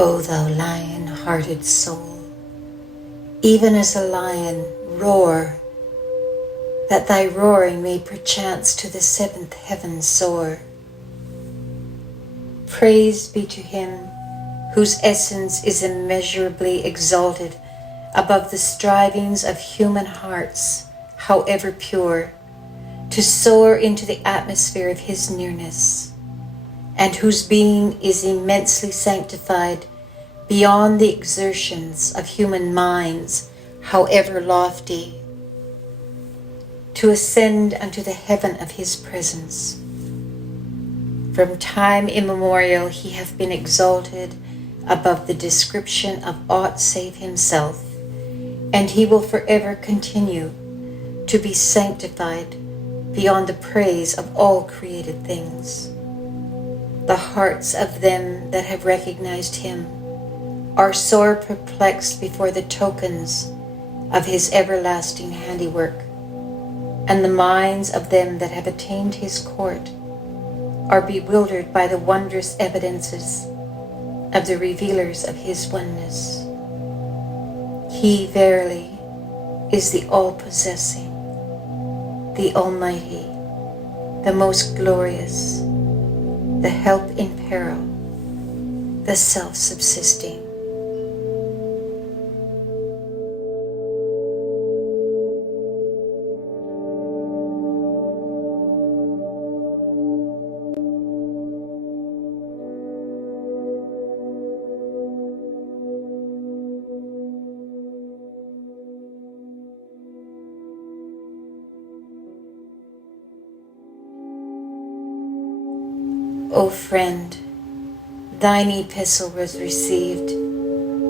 O thou lion-hearted soul, even as a lion, roar, that thy roaring may perchance to the seventh heaven soar. Praise be to him whose essence is immeasurably exalted above the strivings of human hearts, however pure, to soar into the atmosphere of his nearness, and whose being is immensely sanctified beyond the exertions of human minds, however lofty, to ascend unto the heaven of his presence. From time immemorial he hath been exalted above the description of aught save himself, and he will forever continue to be sanctified beyond the praise of all created things. The hearts of them that have recognized him are sore perplexed before the tokens of his everlasting handiwork, and the minds of them that have attained his court are bewildered by the wondrous evidences of the revealers of his oneness. He verily is the all-possessing, the Almighty, the most glorious, the help in peril, the self-subsisting. O friend, thine epistle was received.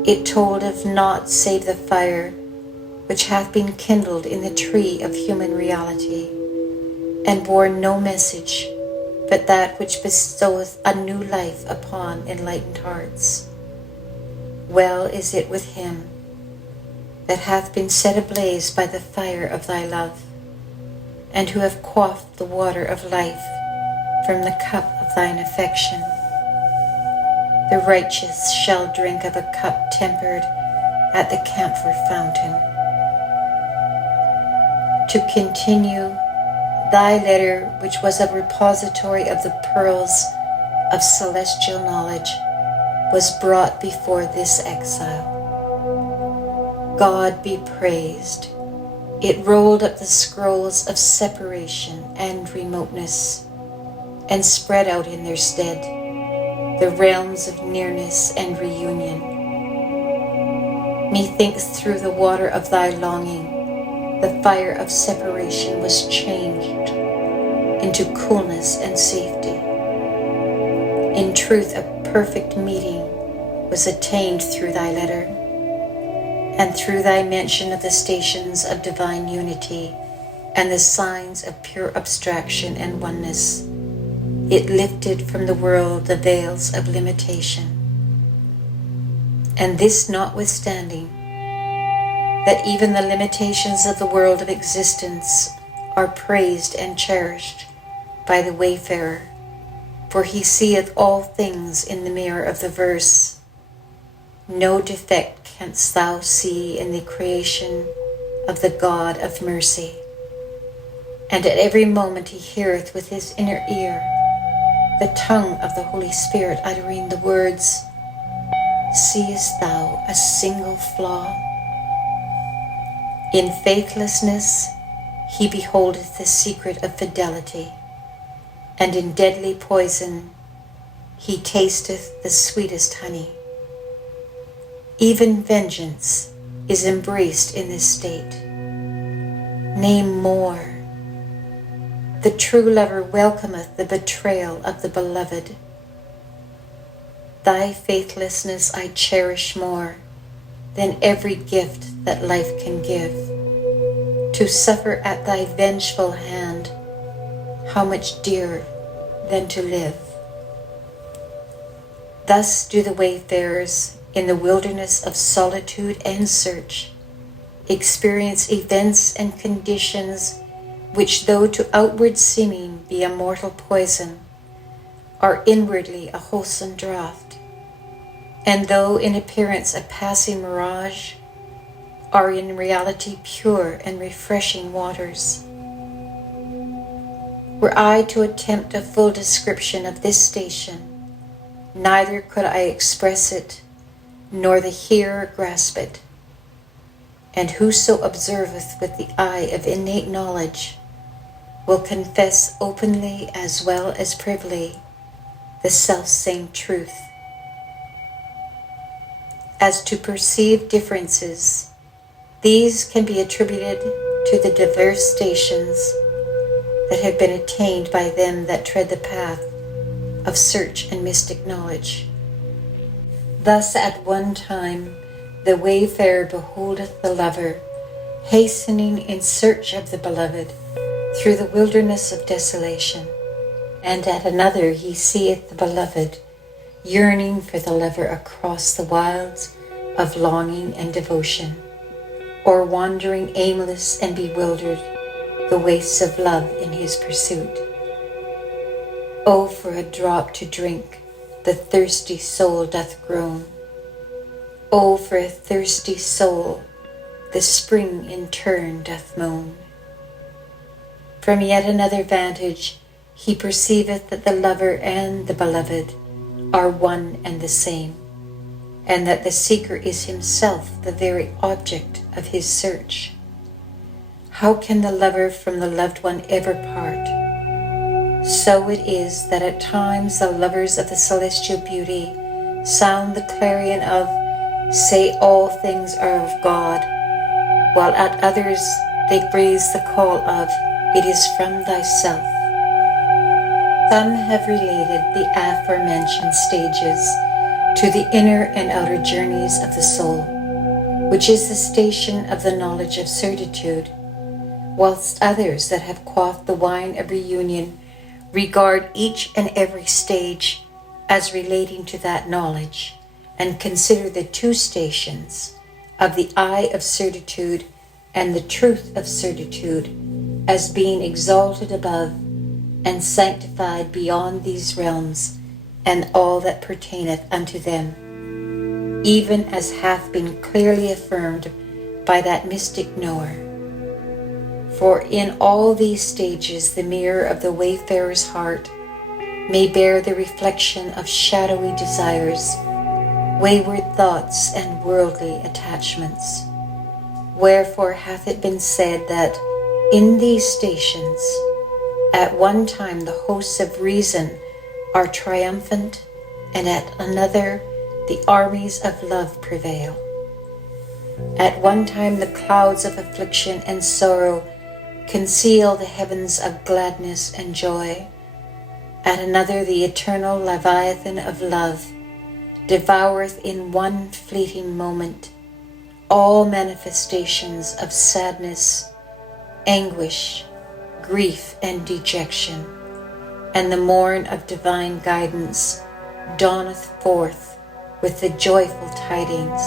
It told of naught save the fire which hath been kindled in the tree of human reality, and bore no message but that which bestoweth a new life upon enlightened hearts. Well is it with him that hath been set ablaze by the fire of thy love, and who have quaffed the water of life from the cup of thine affection. The righteous shall drink of a cup tempered at the camphor fountain. To continue, thy letter, which was a repository of the pearls of celestial knowledge, was brought before this exile. God be praised. It rolled up the scrolls of separation and remoteness, and spread out in their stead the realms of nearness and reunion. Methinks through the water of thy longing, the fire of separation was changed into coolness and safety. In truth, a perfect meeting was attained through thy letter, and through thy mention of the stations of divine unity and the signs of pure abstraction and oneness. It lifted from the world the veils of limitation. And this notwithstanding, that even the limitations of the world of existence are praised and cherished by the wayfarer, for he seeth all things in the mirror of the verse. No defect canst thou see in the creation of the God of mercy. And at every moment he heareth with his inner ear the tongue of the Holy Spirit uttering the words, Seest thou a single flaw? In faithlessness he beholdeth the secret of fidelity, and in deadly poison he tasteth the sweetest honey. Even vengeance is embraced in this state. Name more. The true lover welcometh the betrayal of the beloved. Thy faithlessness I cherish more than every gift that life can give. To suffer at thy vengeful hand, how much dearer than to live. Thus do the wayfarers in the wilderness of solitude and search experience events and conditions which, though to outward seeming be a mortal poison, are inwardly a wholesome draught, and though in appearance a passing mirage, are in reality pure and refreshing waters. Were I to attempt a full description of this station, neither could I express it, nor the hearer grasp it. And whoso observeth with the eye of innate knowledge will confess openly as well as privily the self-same truth. As to perceived differences, these can be attributed to the diverse stations that have been attained by them that tread the path of search and mystic knowledge. Thus at one time the wayfarer beholdeth the lover, hastening in search of the beloved through the wilderness of desolation, and at another he seeth the beloved, yearning for the lover across the wilds of longing and devotion, or wandering aimless and bewildered the wastes of love in his pursuit. Oh, for a drop to drink, the thirsty soul doth groan. Oh, for a thirsty soul, the spring in turn doth moan. From yet another vantage, he perceiveth that the lover and the beloved are one and the same, and that the seeker is himself the very object of his search. How can the lover from the loved one ever part? So it is that at times the lovers of the celestial beauty sound the clarion of, say all things are of God, while at others they raise the call of, it is from thyself. Some have related the aforementioned stages to the inner and outer journeys of the soul, which is the station of the knowledge of certitude, whilst others that have quaffed the wine of reunion regard each and every stage as relating to that knowledge, and consider the two stations of the eye of certitude and the truth of certitude as being exalted above and sanctified beyond these realms and all that pertaineth unto them, even as hath been clearly affirmed by that mystic knower. For in all these stages the mirror of the wayfarer's heart may bear the reflection of shadowy desires, wayward thoughts, and worldly attachments. Wherefore hath it been said that in these stations at one time the hosts of reason are triumphant, and at another the armies of love prevail. At one time the clouds of affliction and sorrow conceal the heavens of gladness and joy. At another the eternal leviathan of love devoureth in one fleeting moment all manifestations of sadness, anguish, grief, and dejection, and the morn of divine guidance dawneth forth with the joyful tidings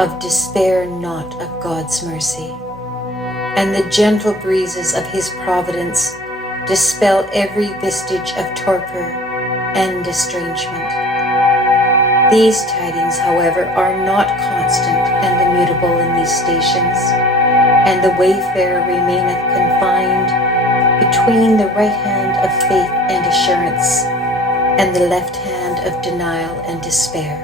of despair not of God's mercy, and the gentle breezes of his providence dispel every vestige of torpor and estrangement. These tidings, however, are not constant and immutable in these stations, and the wayfarer remaineth confined between the right hand of faith and assurance and the left hand of denial and despair.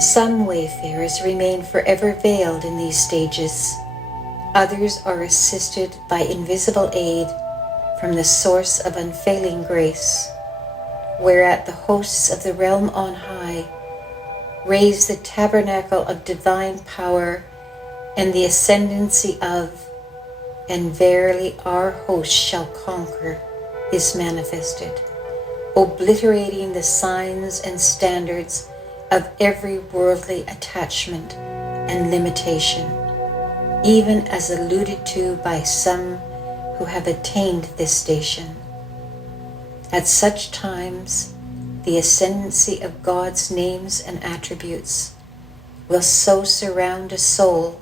Some wayfarers remain forever veiled in these stages. Others are assisted by invisible aid from the source of unfailing grace, whereat the hosts of the realm on high raise the tabernacle of divine power and the ascendancy of, and verily our host shall conquer, is manifested, obliterating the signs and standards of every worldly attachment and limitation, even as alluded to by some who have attained this station. At such times, the ascendancy of God's names and attributes will so surround a soul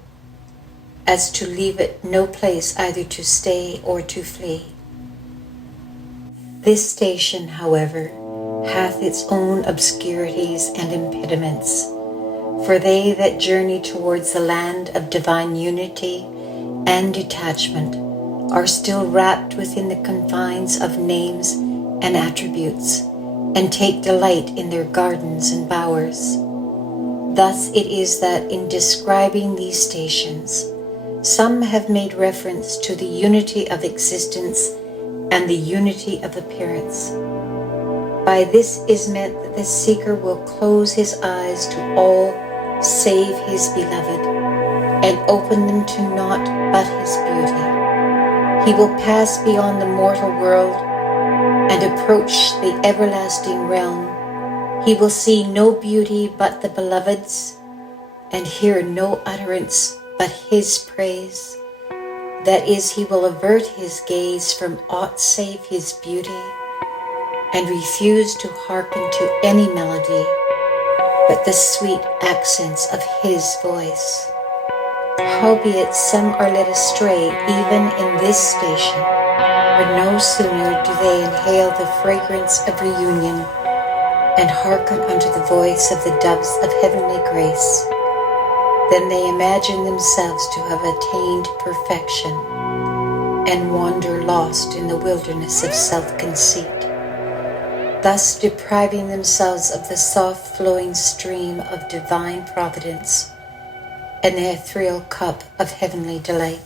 as to leave it no place either to stay or to flee. This station, however, hath its own obscurities and impediments, for they that journey towards the land of divine unity and detachment are still wrapped within the confines of names and attributes, and take delight in their gardens and bowers. Thus it is that in describing these stations, some have made reference to the unity of existence and the unity of appearance. By this is meant that the seeker will close his eyes to all save his beloved, and open them to naught but his beauty. He will pass beyond the mortal world and approach the everlasting realm. He will see no beauty but the beloved's, and hear no utterance but his praise. That is, he will avert his gaze from aught save his beauty, and refuse to hearken to any melody but the sweet accents of his voice. Howbeit some are led astray even in this station, for no sooner do they inhale the fragrance of reunion and hearken unto the voice of the doves of heavenly grace, than they imagine themselves to have attained perfection, and wander lost in the wilderness of self-conceit, thus depriving themselves of the soft-flowing stream of divine providence and the ethereal cup of heavenly delight.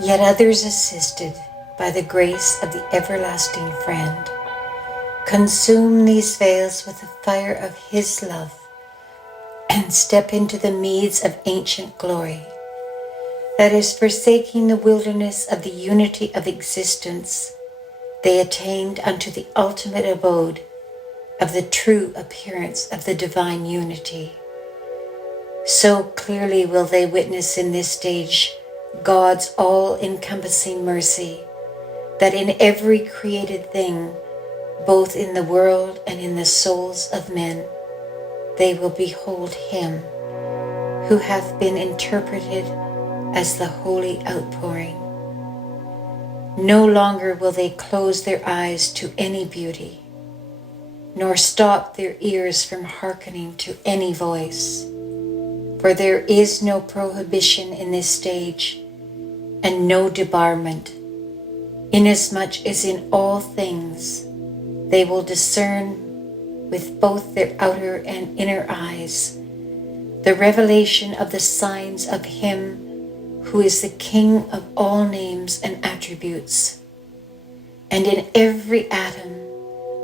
Yet others, assisted by the grace of the everlasting friend, consume these veils with the fire of his love and step into the meads of ancient glory. That is, forsaking the wilderness of the unity of existence, they attained unto the ultimate abode of the true appearance of the divine unity. So clearly will they witness in this stage God's all-encompassing mercy, that in every created thing, both in the world and in the souls of men, they will behold him who hath been interpreted as the holy outpouring. No longer will they close their eyes to any beauty, nor stop their ears from hearkening to any voice, for there is no prohibition in this stage, and no debarment, inasmuch as in all things they will discern with both their outer and inner eyes the revelation of the signs of him who is the King of all names and attributes. And in every atom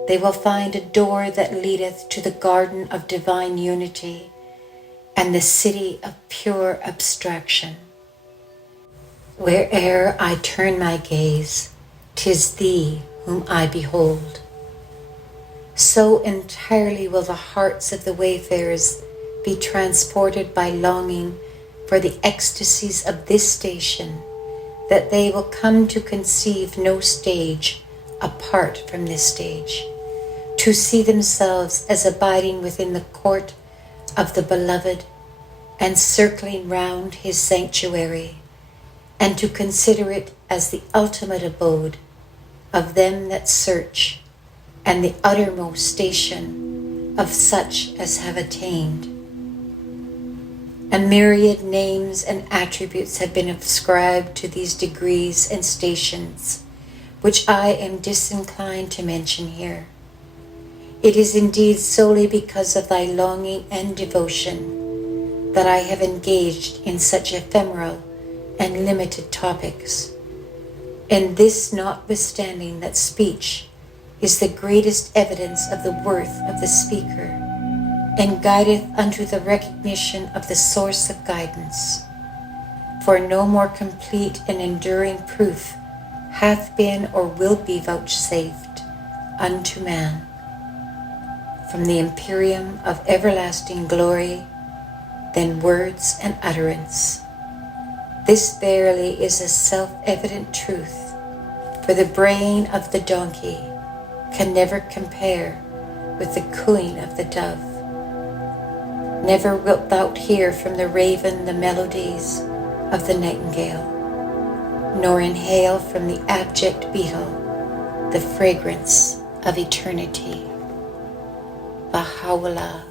they will find a door that leadeth to the garden of divine unity and the city of pure abstraction. Where'er I turn my gaze, 'tis thee whom I behold. So entirely will the hearts of the wayfarers be transported by longing for the ecstasies of this station, that they will come to conceive no stage apart from this stage, to see themselves as abiding within the court of the Beloved and circling round his sanctuary, and to consider it as the ultimate abode of them that search, and the uttermost station of such as have attained. A myriad names and attributes have been ascribed to these degrees and stations, which I am disinclined to mention here. It is indeed solely because of thy longing and devotion that I have engaged in such ephemeral and limited topics, and this notwithstanding that speech is the greatest evidence of the worth of the speaker, and guideth unto the recognition of the source of guidance. For no more complete and enduring proof hath been or will be vouchsafed unto man from the empyrean of everlasting glory than words and utterance. This verily is a self-evident truth, for the braying of the donkey can never compare with the cooing of the dove. Never wilt thou hear from the raven the melodies of the nightingale, nor inhale from the abject beetle the fragrance of eternity. Baha'u'llah.